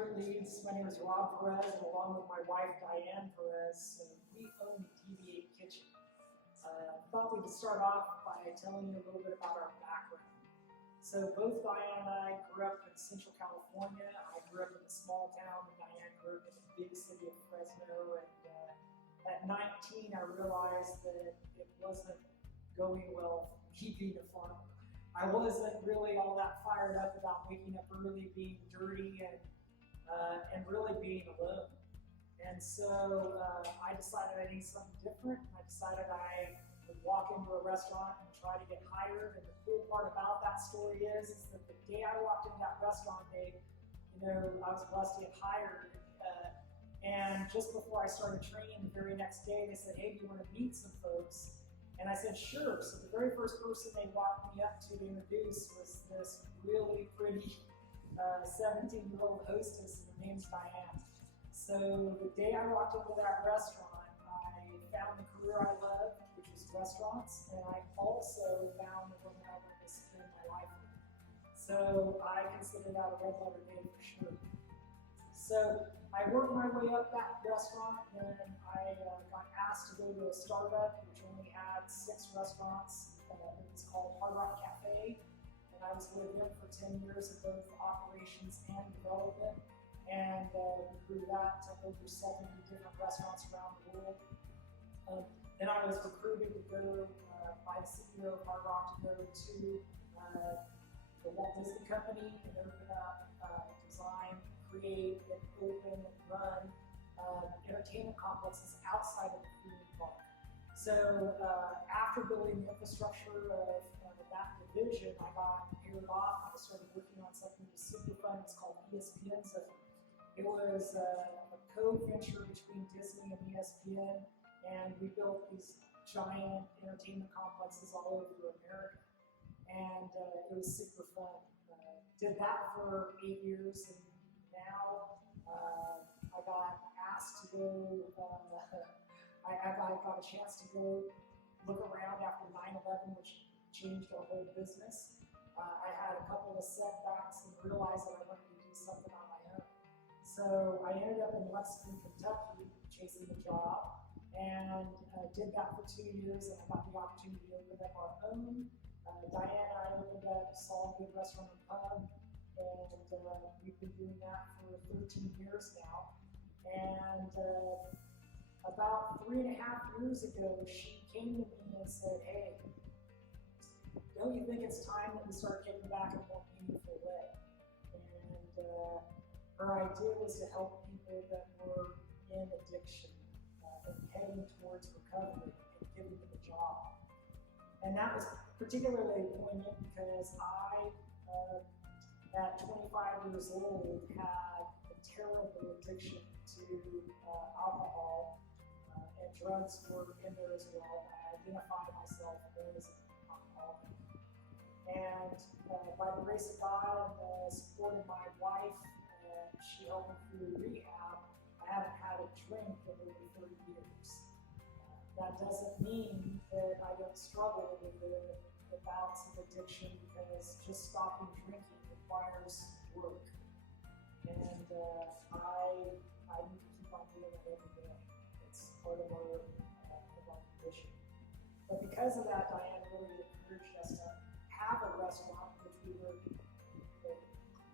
Director leads. My name is Rob Perez, and along with my wife Diane Perez, we own the TV8 Kitchen. Thought we could start off by telling you a little bit about our background. So both Diane and I grew up in Central California. I grew up in a small town, and Diane grew up in the big city of Fresno. And at 19, I realized that it wasn't going well for me being a farmer. I wasn't really all that fired up about waking up early, being dirty, and really being alone. And so I decided I needed something different. I decided I would walk into a restaurant and try to get hired. And the cool part about that story is that the day I walked into that restaurant, I was blessed to get hired. And just before I started training, the very next day, they said, "Hey, do you want to meet some folks?" And I said, "Sure." So the very first person they walked me up to introduce was this really pretty 17-year-old hostess, and her name's Diane. So the day I walked into that restaurant, I found the career I loved, which was restaurants, and I also found the woman I wanted to spend my life with. So I consider that a red letter day for sure. So I worked my way up that restaurant, and I got asked to go to a startup which only had 6 restaurants. It was called Hard Rock Cafe, and I was with them for 10 years in both operations and development. And we grew that to over 70 different restaurants around the world. Then I was recruited to go by the CEO of Hard Rock to go to the Walt Disney Company and open up, design, create, and open and run entertainment complexes outside of the theme park. So after building the infrastructure of that division, I got paired off and I started working on something that was super fun. It's called ESPN Zone. It was a co-venture between Disney and ESPN, and we built these giant entertainment complexes all over America. And it was super fun. Did that for 8 years, and now I got asked to go, I got a chance to go look around after 9/11, which changed our whole business. I had a couple of setbacks and realized that I wanted to do something on my own. So I ended up in Lexington, Kentucky, chasing a job, and did that for 2 years, and I got the opportunity to open up our own. Diane and I opened up Solid Good Restaurant and Pub, and we've been doing that for 13 years now. And about 3.5 years ago, she came to me and said, "Hey, don't you think it's time that we start getting back in a more meaningful way?" And her idea was to help people that were in addiction and heading towards recovery and giving them a job. And that was particularly poignant because I, at 25 years old, had a terrible addiction to alcohol, and drugs were in there as well. I identified myself as an alcoholic. And by the grace of God and the support of my wife, she helped me through rehab. I haven't had a drink in over 30 years. That doesn't mean that I don't struggle with the bouts of addiction, because just stopping drinking requires work. And I need to keep on doing it every day. It's part of our condition. But because of that, Diane really encouraged us to have a restaurant, which we were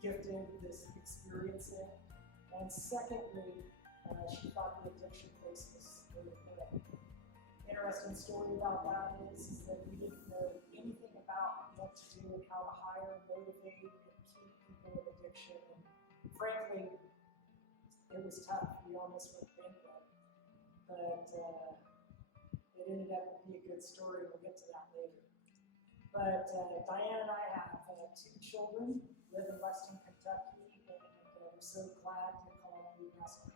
gifted this experience in. And secondly, she thought the addiction place was really good. Interesting story about that is that we didn't know anything about what to do and how to hire, motivate, and keep people with addiction. And frankly, it was tough. We almost went bankrupt. But it ended up being a good story. We'll get to that later. But Diane and I have 2 children, live in Lexington, Kentucky, and we're so glad to call you restaurant.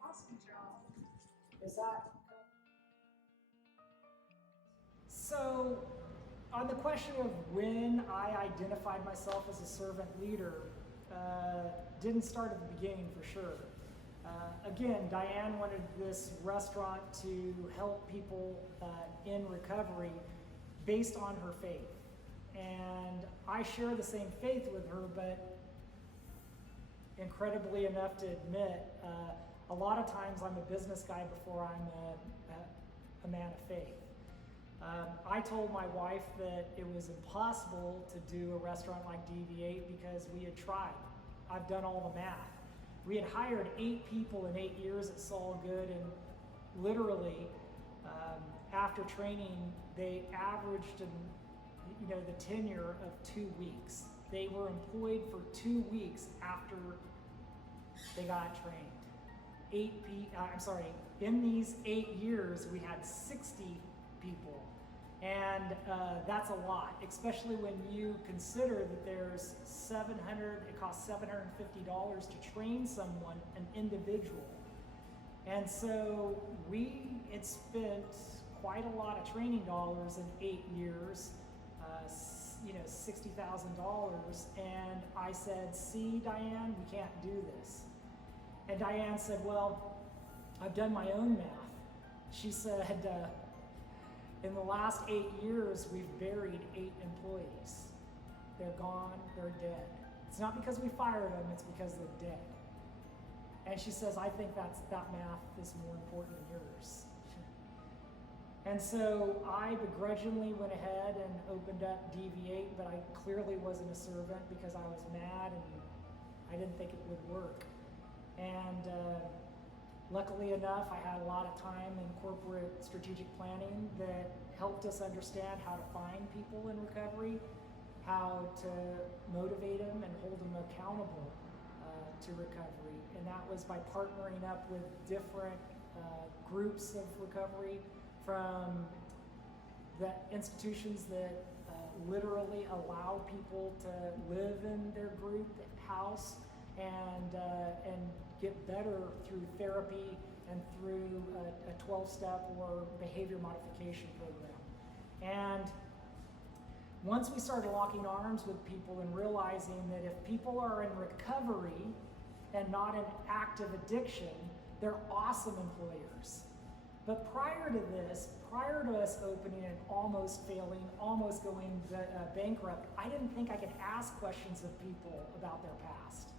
Awesome job. Is that? So, on the question of when I identified myself as a servant leader, didn't start at the beginning for sure. Again, Diane wanted this restaurant to help people in recovery based on her faith. And I share the same faith with her, but incredibly enough to admit, a lot of times I'm a business guy before I'm a man of faith. I told my wife that it was impossible to do a restaurant like DV8 because we had tried. I've done all the math. We had hired 8 people in 8 years at Saul Good, and literally, after training, they averaged the tenure of 2 weeks. They were employed for 2 weeks after they got trained. In these 8 years, we had 60 people. And that's a lot, especially when you consider that there's it costs $750 to train someone, an individual. And so we had spent quite a lot of training dollars in 8 years, $60,000. And I said, see, Diane, we can't do this. And Diane said, well, I've done my own math. She said, in the last 8 years, we've buried 8 employees. They're gone, they're dead. It's not because we fired them, it's because they're dead. And she says, I think that math is more important than yours. And so I begrudgingly went ahead and opened up DV8, but I clearly wasn't a servant because I was mad and I didn't think it would work. And luckily enough, I had a lot of time in corporate strategic planning that helped us understand how to find people in recovery, how to motivate them and hold them accountable to recovery. And that was by partnering up with different groups of recovery, from the institutions that literally allow people to live in their group house and get better through therapy and through a 12-step or behavior modification program. And once we started locking arms with people and realizing that if people are in recovery and not in active addiction, they're awesome employers. But prior to this, prior to us opening and almost failing, almost going bankrupt, I didn't think I could ask questions of people about their past.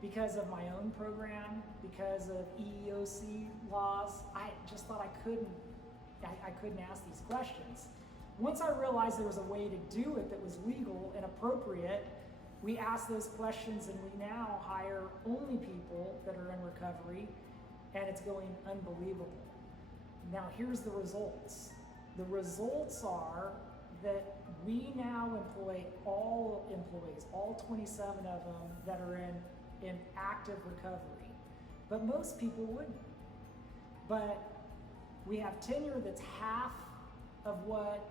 Because of my own program, because of EEOC laws, I just thought I couldn't ask these questions. Once I realized there was a way to do it that was legal and appropriate, we asked those questions, and we now hire only people that are in recovery, and it's going unbelievable. Now here's the results. The results are that we now employ all employees, all 27 of them that are in active recovery. But most people wouldn't. But we have tenure that's half of what,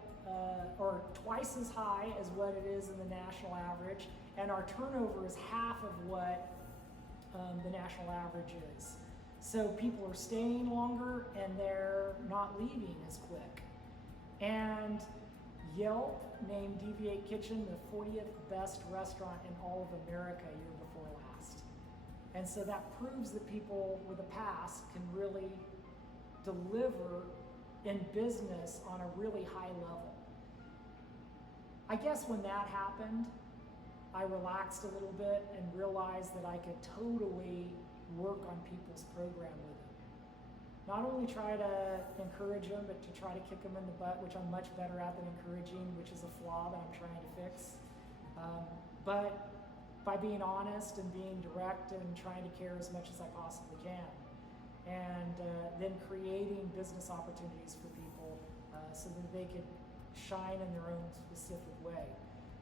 or twice as high as what it is in the national average, and our turnover is half of what the national average is. So people are staying longer and they're not leaving as quick. And Yelp named DV8 Kitchen the 40th best restaurant in all of America year before last. And so that proves that people with a past can really deliver in business on a really high level. I guess when that happened, I relaxed a little bit and realized that I could totally work on people's program with them. Not only try to encourage them, but to try to kick them in the butt, which I'm much better at than encouraging, which is a flaw that I'm trying to fix. But by being honest and being direct and trying to care as much as I possibly can. And then creating business opportunities for people so that they could shine in their own specific way.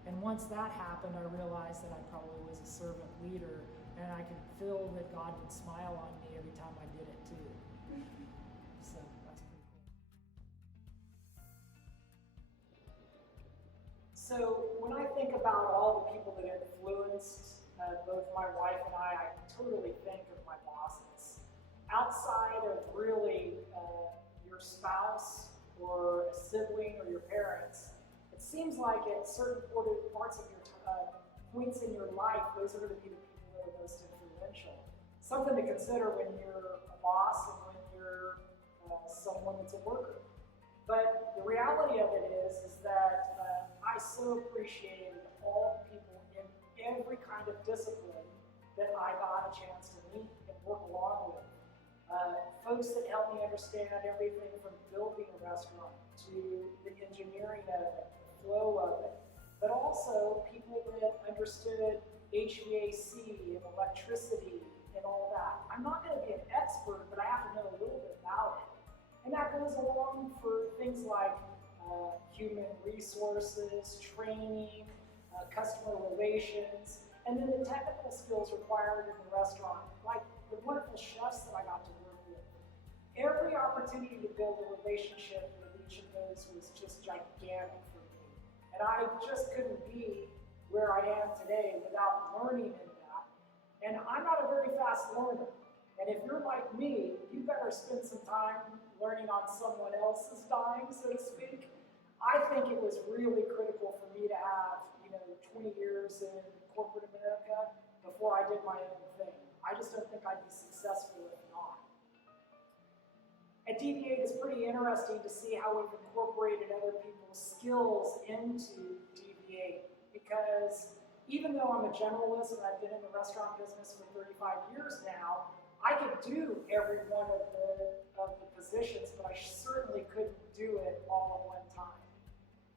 And once that happened, I realized that I probably was a servant leader, and I could feel that God would smile on me every time I did it too. So that's pretty cool. So when I think about all the people that influenced both my wife and I totally think of my bosses. Outside of really your spouse or a sibling or your parents, it seems like at certain parts of your points in your life, those are going to be the people that are most influential. Something to consider when you're a boss and when you're someone that's a worker. But the reality of it is that I so appreciated all the people in every kind of discipline that I got folks that helped me understand everything from building a restaurant to the engineering of it, the flow of it, but also people that understood HVAC and electricity and all that. I'm not going to be an expert, but I have to know a little bit about it. And that goes along for things like human resources, training, customer relations, and then the technical skills required in the restaurant, like the wonderful chefs that I got to work with. Every opportunity to build a relationship with each of those was just gigantic for me. And I just couldn't be where I am today without learning in that. And I'm not a very fast learner. And if you're like me, you better spend some time learning on someone else's dime, so to speak. I think it was really critical for me to have, 20 years in corporate America before I did my own thing. I just don't think I'd be successful if not. At DV8, it's pretty interesting to see how we've incorporated other people's skills into DV8, because even though I'm a generalist and I've been in the restaurant business for 35 years now, I could do every one of the positions, but I certainly couldn't do it all at one time.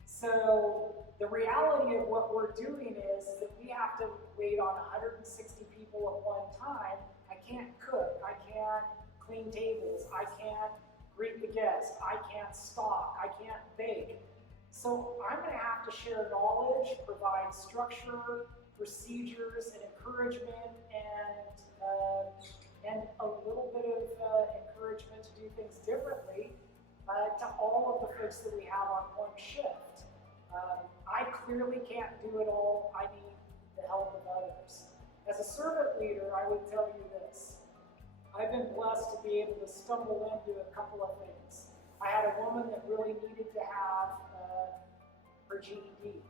So the reality of what we're doing is that we have to wait on 160 people at one time. I can't cook, I can't clean tables, I can't greet the guests, I can't stock, I can't bake. So I'm going to have to share knowledge, provide structure, procedures, and encouragement, and a little bit of encouragement to do things differently to all of the folks that we have on one shift. I clearly can't do it all. I need the help of others. As a servant leader, I would tell you this. I've been blessed to be able to stumble into a couple of things. I had a woman that really needed to have her GED,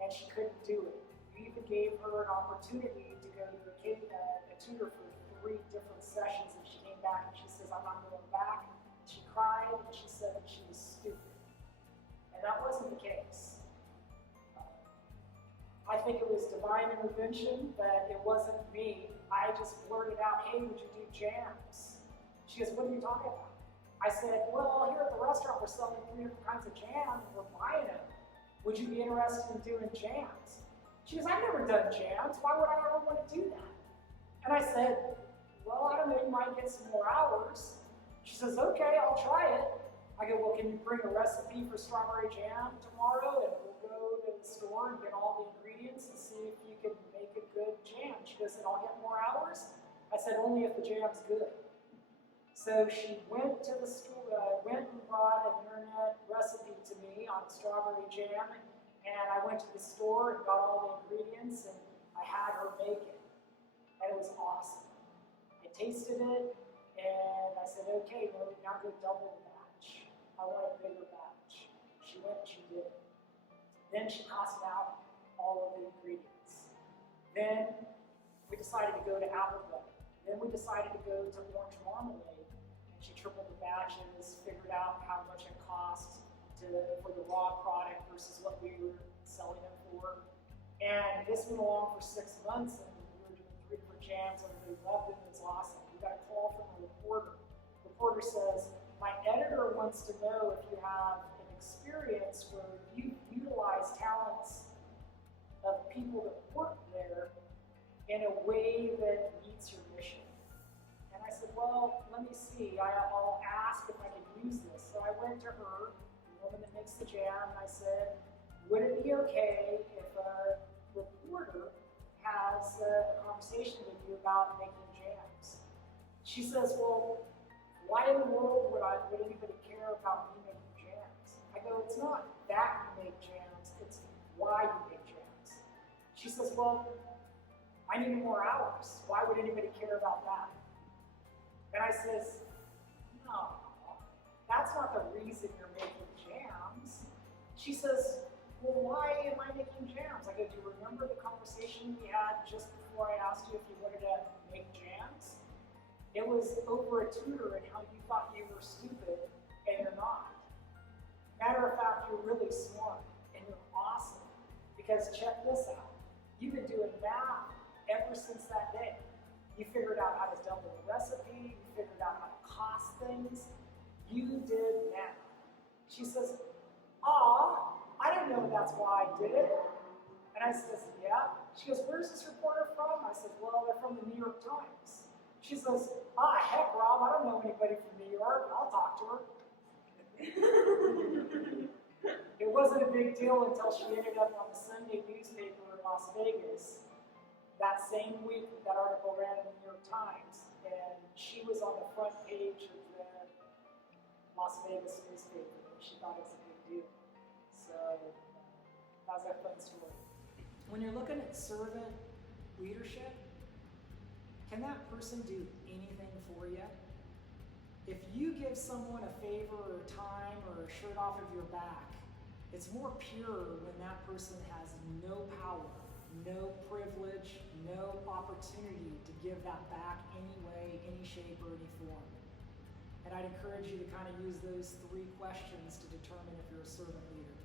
and she couldn't do it. We even gave her an opportunity to go to a tutor for 3 different sessions, and she came back and she says, I'm not going back. She cried and she said that she was stupid. And that wasn't the case. I think it was divine intervention, but it wasn't me. I just blurted out, hey, would you do jams? She goes, what are you talking about? I said, well, here at the restaurant, we're selling 3 different kinds of jam, and we're buying them. Would you be interested in doing jams? She goes, I've never done jams. Why would I ever want to do that? And I said, well, I don't know, you might get some more hours. She says, okay, I'll try it. I go, well, can you bring a recipe for strawberry jam tomorrow? And we'll go to the store and get all the ingredients and see if you can make a good jam. She goes, and I'll get more hours? I said, only if the jam's good. So she went to the store, went and brought an internet recipe to me on strawberry jam. And I went to the store and got all the ingredients, and I had her make it. And it was awesome. I tasted it, and I said, okay, well, now go double the batch. I want a bigger batch. She went and she did it. Then she costed out all of the ingredients. Then we decided to go to apple butter. Then we decided to go to orange marmalade. And she tripled the batches, figured out how much it cost for the raw product versus what we were selling them for. And this went along for 6 months, and we were doing 3 different jams, and everybody loved it. It was awesome. We got a call from a reporter. The reporter says, my editor wants to know if you have an experience where you utilize talents of people that work there in a way that meets your mission. And I said, well, let me see. I'll ask if I can use this. So I went to her, the woman that makes the jam, and I said, would it be okay if a reporter has a conversation with you about making jams? She says, well, why in the world would anybody care about me making jams? I go, it's not that you make jams, it's why you make jams. She says, well, I need more hours. Why would anybody care about that? And I says, no, that's not the reason you're making jams. She says, well, why am I making jams? I go, do you remember the conversation we had just before I asked you if you wanted to make jams? It was over a tutor and how you thought you were stupid, and you're not. Matter of fact, you're really smart, and you're awesome. Because check this out. You've been doing math ever since that day. You figured out how to double the recipe, you figured out how to cost things, you did now. She says, I don't know that's why I did it. And I says, yeah. She goes, where's this reporter from? I said, well, they're from the New York Times. She says, heck, Rob, I don't know anybody from New York. I'll talk to her. It wasn't a big deal until she ended up on the Sunday newspaper in Las Vegas that same week that article ran in the New York Times. And she was on the front page of the Las Vegas newspaper. And she thought it was a big deal. So that was a fun story. When you're looking at servant leadership, can that person do anything for you? If you give someone a favor or time or a shirt off of your back, it's more pure when that person has no power, no privilege, no opportunity to give that back any way, any shape, or any form. And I'd encourage you to kind of use those 3 questions to determine if you're a servant leader.